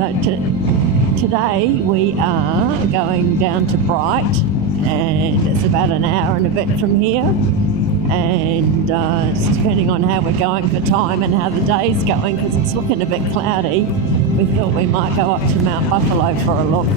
So today we are going down to Bright, and it's about an hour and a bit from here. And depending on how we're going for time and how the day's going, because it's looking a bit cloudy, we thought we might go up to Mount Buffalo for a look.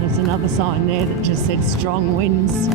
There's another sign there that just said strong winds.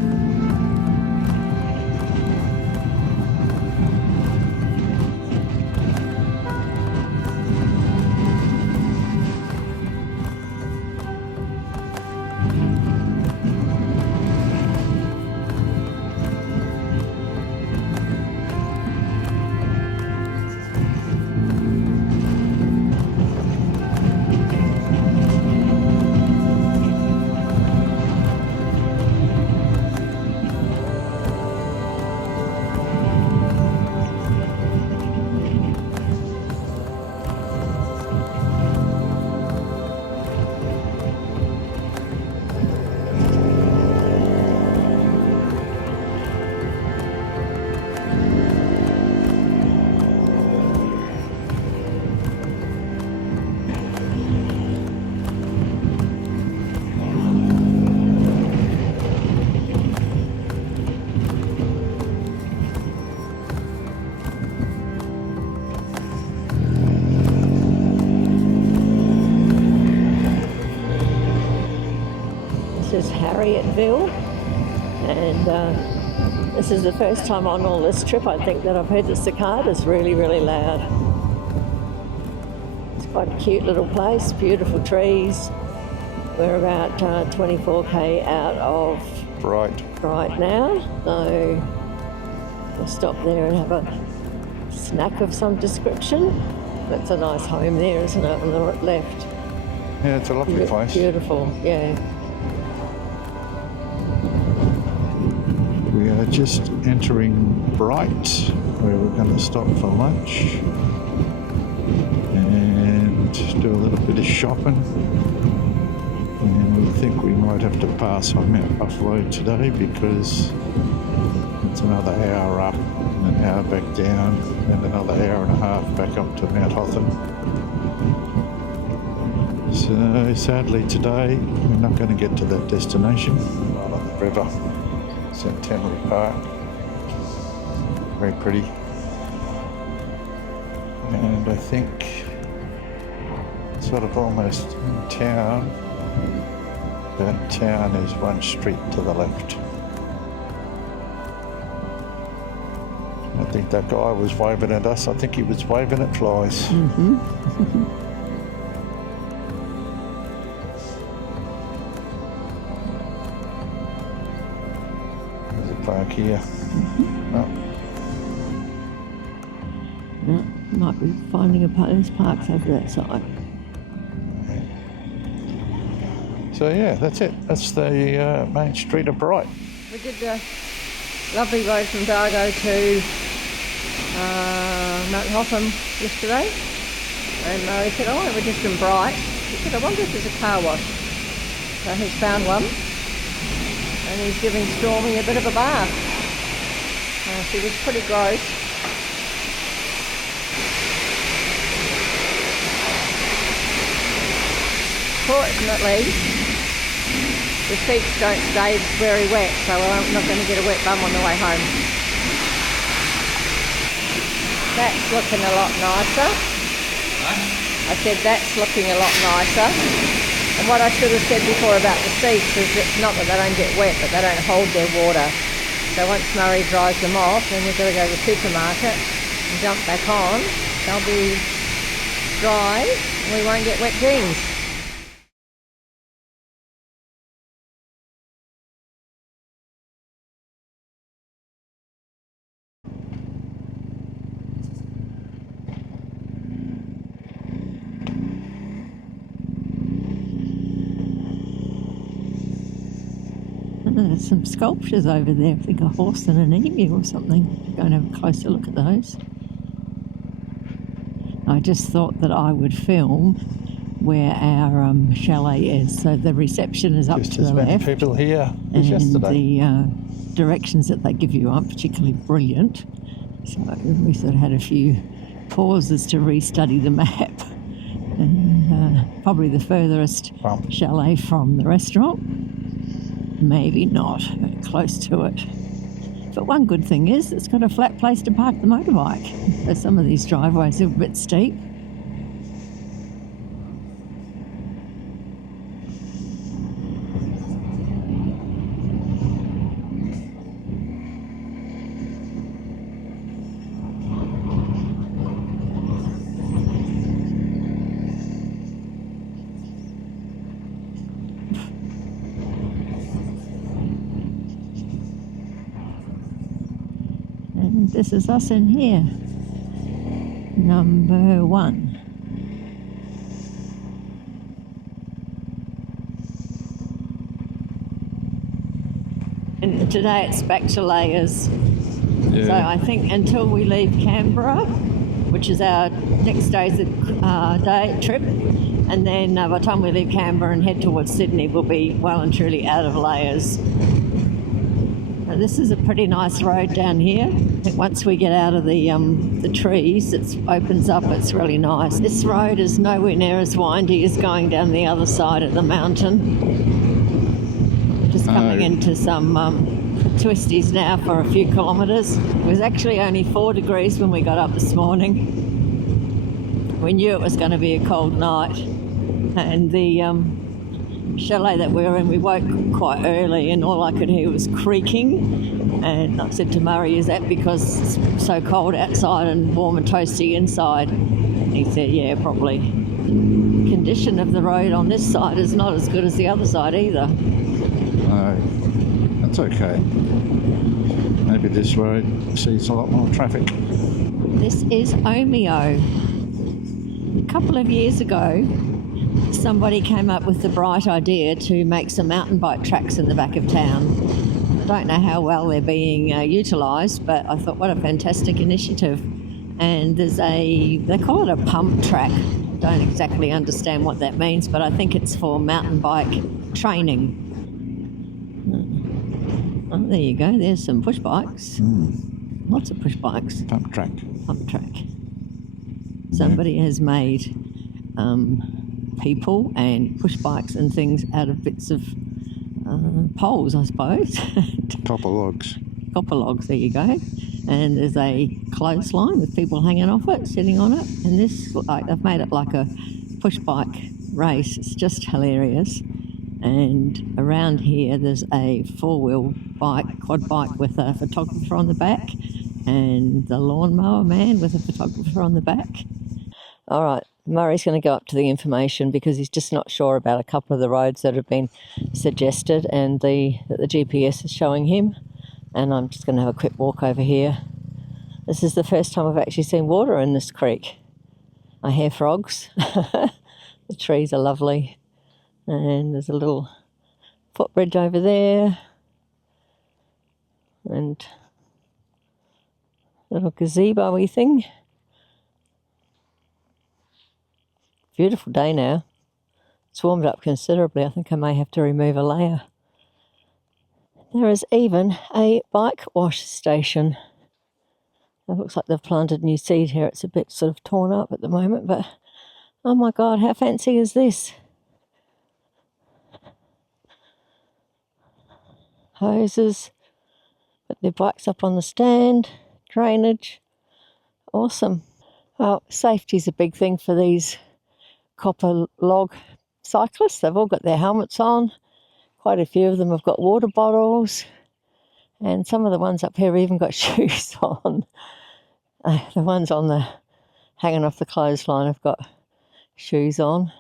This is Harrietville, and this is the first time on all this trip, I think, that I've heard the cicadas really, really loud. It's quite a cute little place, beautiful trees. We're about 24k out of Bright now, so we'll stop there and have a snack of some description. That's a nice home there, isn't it, on the left? Yeah, it's a lovely place. Beautiful, yeah. We are just entering Bright, where we're going to stop for lunch and do a little bit of shopping. And we think we might have to pass on Mount Buffalo today because it's another hour up and an hour back down and another hour and a half back up to Mount Hotham. So sadly today we're not going to get to that destination right on the river. Centenary Park, very pretty, and I think sort of almost in town. That town is one street to the left. I think that guy was waving at us. I think he was waving at flies. Mm-hmm. Park here. No, might be finding there's parks over that side. So yeah, that's it. That's the main street of Bright. We did the lovely road from Dargo to Mount Hotham yesterday, and Murray said, "Oh, we're just in Bright." He said, "I wonder if there's a car wash." So he's found one. And he's giving Stormy a bit of a bath. She was pretty gross. Fortunately, the seats don't stay very wet, so I'm not going to get a wet bum on the way home. That's looking a lot nicer. I said that's looking a lot nicer. And what I should have said before about the seats is it's not that they don't get wet, but they don't hold their water. So once Murray dries them off, then we've got to go to the supermarket and jump back on. They'll be dry and we won't get wet jeans. there's some sculptures over there. I think a horse and an emu or something. Go and have a closer look at those. I just thought that I would film where our chalet is. So the reception is up to the left. Just as many people here as and yesterday. The directions that they give you aren't particularly brilliant. So we sort of had a few pauses to restudy the map. And probably the furthest chalet from the restaurant. Maybe not, but close to it. But one good thing is it's got a flat place to park the motorbike. So some of these driveways are a bit steep. And this is us in here. Number 1. And today it's back to layers. Yeah. So I think until we leave Canberra, which is our next day's day trip, and then by the time we leave Canberra and head towards Sydney, we'll be well and truly out of layers. Now, this is a pretty nice road down here. Once we get out of the trees, it opens up. It's really nice. This road is nowhere near as windy as going down the other side of the mountain. Just coming into some twisties now for a few kilometres. It was actually only 4 degrees when we got up this morning. We knew it was going to be a cold night, and the chalet that we were in, we woke quite early and all I could hear was creaking, and I said to Murray, is that because it's so cold outside and warm and toasty inside? And he said, yeah, probably. Condition of the road on this side is not as good as the other side either. No, that's okay. Maybe this road sees a lot more traffic. This is Omeo. A couple of years ago, somebody came up with the bright idea to make some mountain bike tracks in the back of town. I don't know how well they're being utilised, but I thought, what a fantastic initiative. And there's they call it a pump track. I don't exactly understand what that means, but I think it's for mountain bike training. Oh, there you go, there's some push bikes. Lots of push bikes. Pump track. Pump track. Somebody has made people and push bikes and things out of bits of poles, I suppose. Copper logs. Copper logs, there you go. And there's a clothesline with people hanging off it, sitting on it. And this, they've made it like a push bike race. It's just hilarious. And around here there's a 4-wheel bike, quad bike with a photographer on the back, and the lawnmower man with a photographer on the back. All right, Murray's going to go up to the information because he's just not sure about a couple of the roads that have been suggested and that the GPS is showing him. And I'm just going to have a quick walk over here. This is the first time I've actually seen water in this creek. I hear frogs. The trees are lovely. And there's a little footbridge over there. And a little gazebo-y thing. Beautiful day now. It's warmed up considerably. I think I may have to remove a layer. There is even a bike wash station. It looks like they've planted new seed here. It's a bit sort of torn up at the moment, but oh my God, how fancy is this? Hoses, put their bikes up on the stand, drainage, awesome. Well, safety's a big thing for these copper log cyclists. They've all got their helmets on. Quite a few of them have got water bottles, and some of the ones up here have even got shoes on. The ones on the hanging off the clothesline have got shoes on.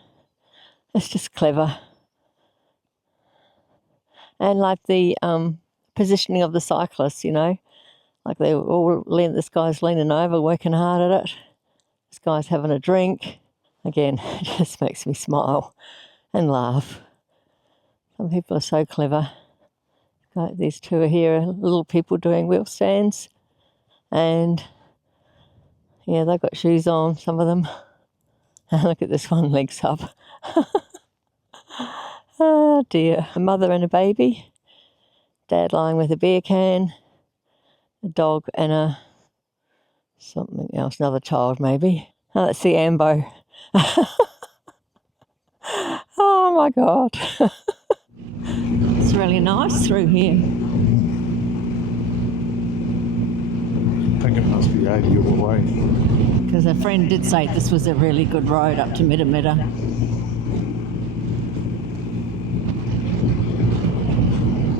It's just clever. And like the positioning of the cyclists, you know, like they all this guy's leaning over, working hard at it. This guy's having a drink. Again, it just makes me smile and laugh. Some people are so clever. Like these two are here, little people doing wheel stands. And yeah, they've got shoes on, some of them. Look at this one, legs up. Oh dear. A mother and a baby. Dad lying with a beer can. A dog and a something else, another child maybe. Oh, that's the Ambo. Oh my God. It's really nice through here. I think it must be 80 your way. Because a friend did say this was a really good road up to Jindabyne.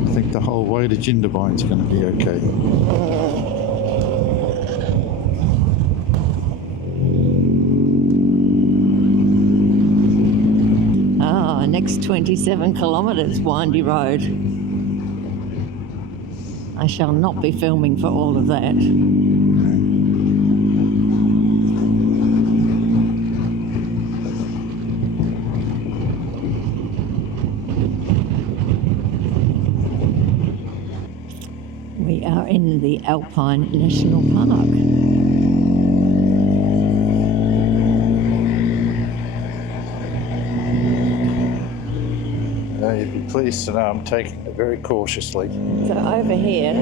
I think the whole way to Jindabyne is going to be okay. Next 27 kilometres, windy road. I shall not be filming for all of that. We are in the Alpine National Park. You'd be pleased to know I'm taking it very cautiously. So over here,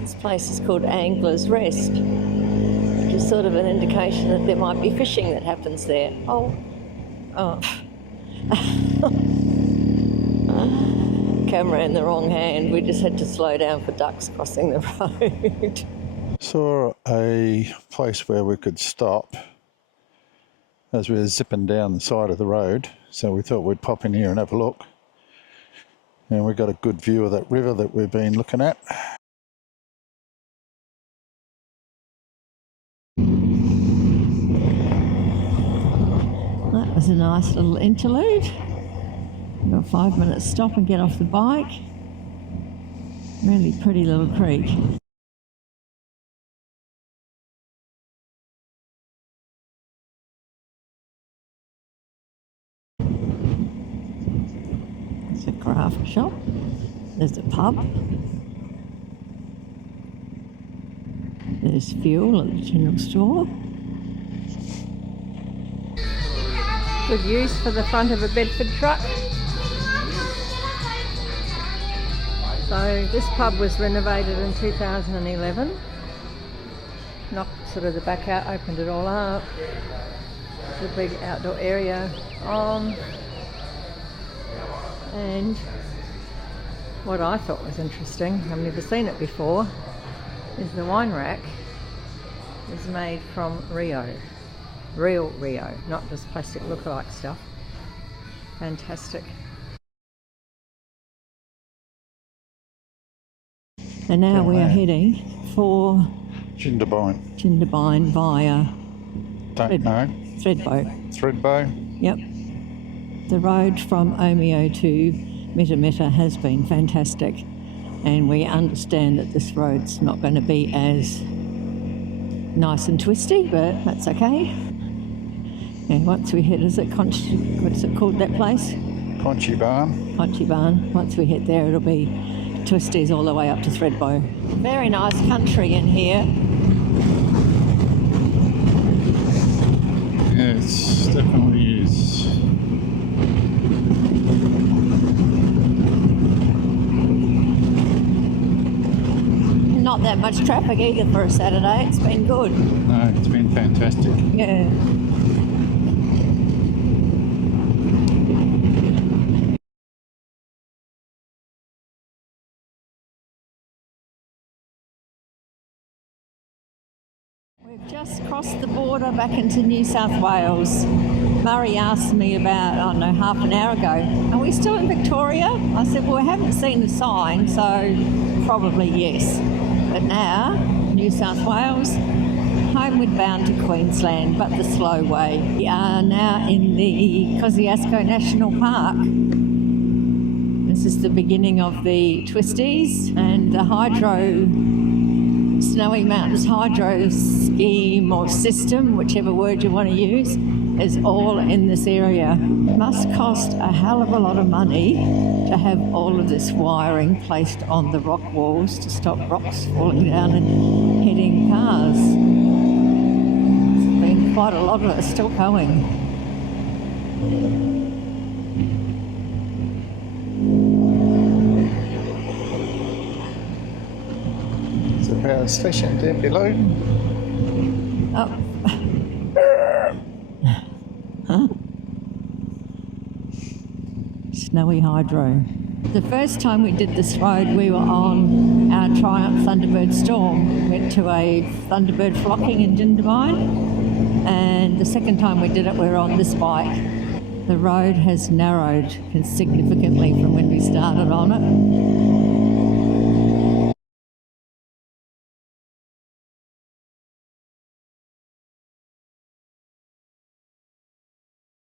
this place is called Angler's Rest, which is sort of an indication that there might be fishing that happens there. Oh. Camera in the wrong hand. We just had to slow down for ducks crossing the road. Saw a place where we could stop as we were zipping down the side of the road, so we thought we'd pop in here and have a look. And we got a good view of that river that we've been looking at. That was a nice little interlude. We've got a 5-minute stop and get off the bike. Really pretty little creek. There's a craft shop. There's a pub. There's fuel at the general store. Good use for the front of a Bedford truck. So this pub was renovated in 2011. Knocked sort of the back out, opened it all up. There's a big outdoor area on. And what I thought was interesting, I've never seen it before, is the wine rack is made from Rio. Real Rio, not just plastic lookalike stuff. Fantastic. And now we are heading for Jindabyne via Threadbow. Yep. The road from Omeo to Jindabyne has been fantastic, and we understand that this road's not going to be as nice and twisty, but that's okay. And once we hit, what's it called, that place? Jindabyne. Once we hit there, it'll be twisties all the way up to Threadbow. Very nice country in here. Yes, definitely is. Not that much traffic either for a Saturday. It's been good. No, it's been fantastic. Yeah. We've just crossed the border back into New South Wales. Murray asked me about, I don't know, half an hour ago, are we still in Victoria? I said, well, we haven't seen the sign, so probably yes. But now, New South Wales, homeward bound to Queensland, but the slow way. We are now in the Kosciuszko National Park. This is the beginning of the twisties and the Snowy Mountains hydro scheme or system, whichever word you want to use, is all in this area. It must cost a hell of a lot of money to have all of this wiring placed on the rock walls to stop rocks falling down and hitting cars. There's been quite a lot of it still going. There's a power station down below. Oh. Snowy Hydro. The first time we did this road, we were on our Triumph Thunderbird Storm. We went to a Thunderbird flocking in Jindabyne, and the second time we did it, we were on this bike. The road has narrowed significantly from when we started on it.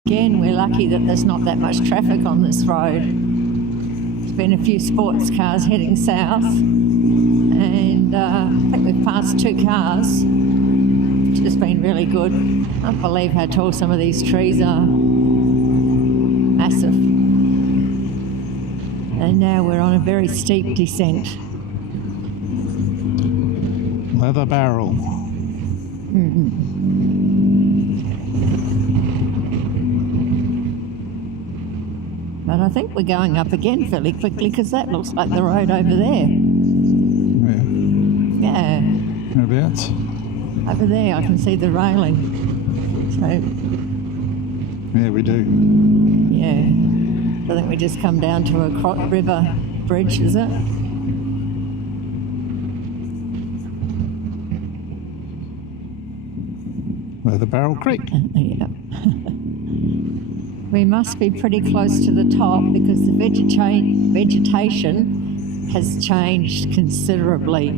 Again, we're lucky that there's not that much traffic on this road. There's been a few sports cars heading south, and I think we've passed 2 cars, which has been really good. I can't believe how tall some of these trees are. Massive. And now we're on a very steep descent. Leather barrel. But I think we're going up again fairly quickly because that looks like the road over there. Where? Yeah. Whereabouts? Over there I can see the railing. So, Yeah, we do. yeah. I think we just come down to a river bridge, is it? Leather Barrel Creek. Yeah. We must be pretty close to the top because the vegetation has changed considerably.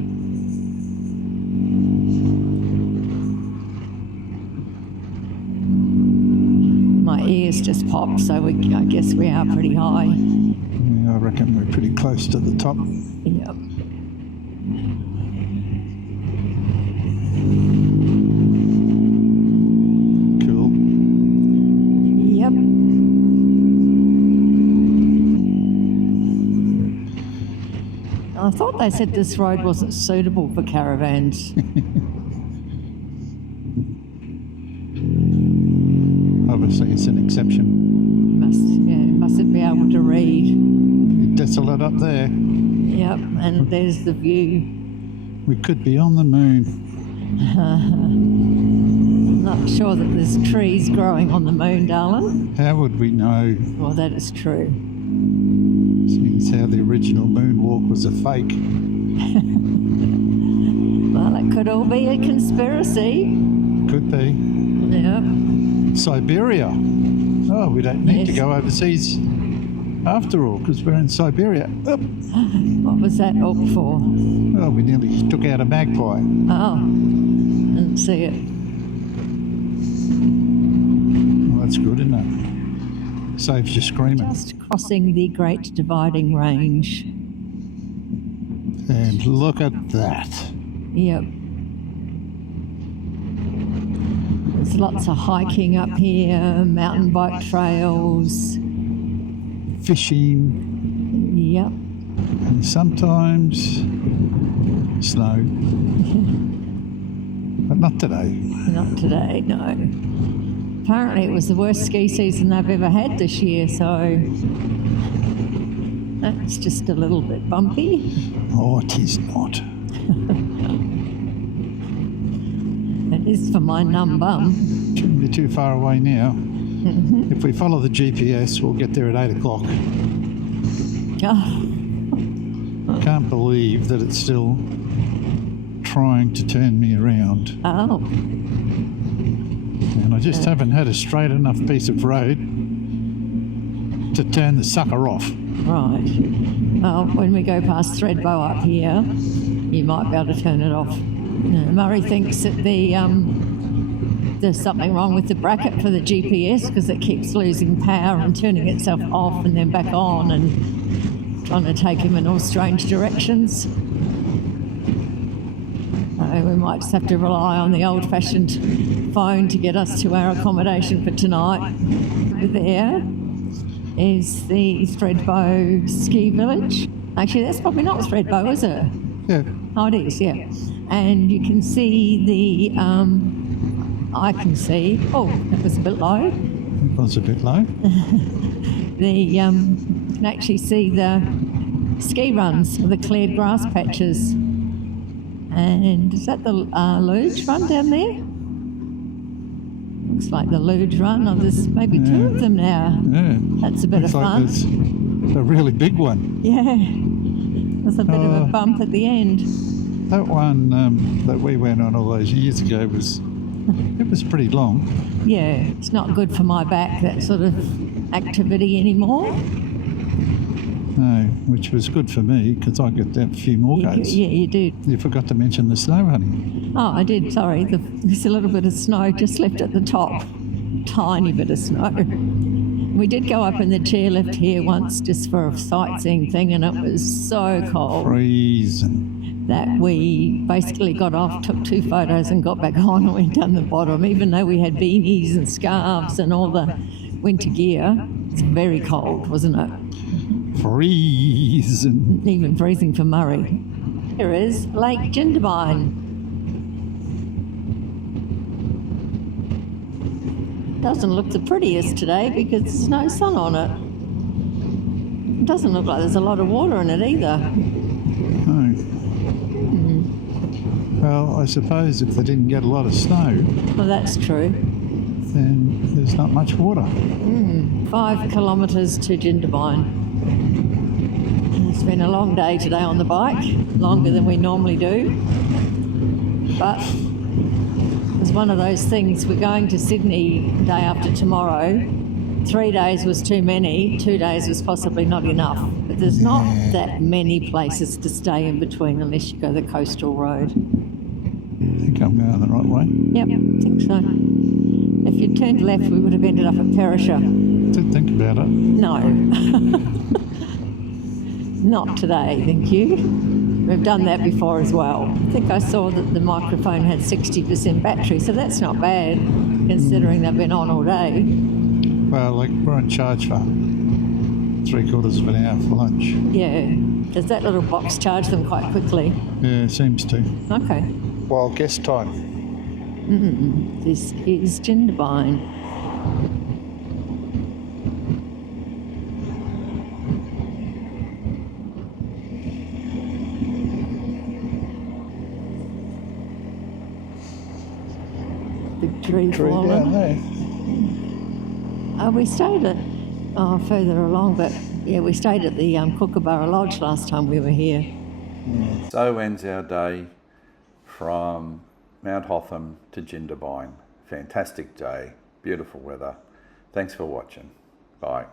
My ears just popped, so I guess we are pretty high. Yeah, I reckon we're pretty close to the top. Yep. Cool. Yep. I thought they said this road wasn't suitable for caravans. Obviously, it's an exception. Mustn't be able to read. Desolate up there. Yep, and there's the view. We could be on the moon. Not sure that there's trees growing on the moon, darling. How would we know? Well, that is true. Seeing as how the original moonwalk was a fake. Well, it could all be a conspiracy. Could be. Yep. Siberia. Oh, we don't need to go overseas after all because we're in Siberia. Oop. What was that all for? Oh, we nearly took out a magpie. Oh, didn't see it. Well, that's good, isn't it? Saves you screaming. Just crossing the Great Dividing Range. And look at that. Yep. There's lots of hiking up here, mountain bike trails. Fishing. Yep. And sometimes snow. But not today. Not today, no. Apparently it was the worst ski season they've ever had this year, so that's just a little bit bumpy. Oh, it is not. It is for my numb bum. Shouldn't be too far away now. If we follow the GPS, we'll get there at 8 o'clock. Oh, Can't believe that it's still trying to turn me around. oh. And I just haven't had a straight enough piece of road to turn the sucker off. Right. Well, when we go past Threadbow up here, you might be able to turn it off. Murray thinks that there's something wrong with the bracket for the GPS because it keeps losing power and turning itself off and then back on and trying to take him in all strange directions. We might just have to rely on the old-fashioned phone to get us to our accommodation for tonight. Over there. is the Thredbo ski village. Actually, that's probably not Thredbo, is it? Yeah. Oh, it is, yeah. And you can see the, I can see, oh, that was a bit low. It was a bit low. You can actually see the ski runs with the cleared grass patches. And is that the luge run down there? Looks like the luge run. Oh, there's maybe two of them now. Yeah. That's a bit Looks of fun. like it's a really big one. Yeah. There's a bit of a bump at the end. That one that we went on all those years ago it was pretty long. Yeah, it's not good for my back, that sort of activity anymore. No, which was good for me because I got a few more goes. Yeah, you do. You forgot to mention the snow hunting. Oh, I did, sorry. There's a little bit of snow just left at the top. Tiny bit of snow. We did go up in the chairlift here once just for a sightseeing thing, and it was so cold. Freezing. That we basically got off, took 2 photos and got back on and went down the bottom, even though we had beanies and scarves and all the winter gear. It's very cold, wasn't it? Freezing. Even freezing for Murray. Here is Lake Jindabyne. Doesn't look the prettiest today because there's no sun on it. It doesn't look like there's a lot of water in it either. No. Well, I suppose if they didn't get a lot of snow, Well, that's true. then there's not much water. 5 kilometres to Jindabyne. It's been a long day today on the bike, longer than we normally do. But it's one of those things, we're going to Sydney day after tomorrow. 3 days was too many, 2 days was possibly not enough. But there's not that many places to stay in between unless you go the coastal road. I think I'm going the right way. Yep, I think so. If you'd turned left, we would have ended up at Perisher. Did think about it. No. Not today, thank you. We've done that before as well. I think I saw that the microphone had 60% battery, so that's not bad, considering they've been on all day. Well, like we're on charge for 3/4 of an hour for lunch. Yeah. Does that little box charge them quite quickly? Yeah, it seems to. Okay. Wild guest time. This is Jindabyne. Big tree falling. down there. We stayed at further along, but yeah, we stayed at the Kookaburra Lodge last time we were here. So ends our day from Mount Hotham to Jindabyne. Fantastic day, beautiful weather. Thanks for watching. Bye.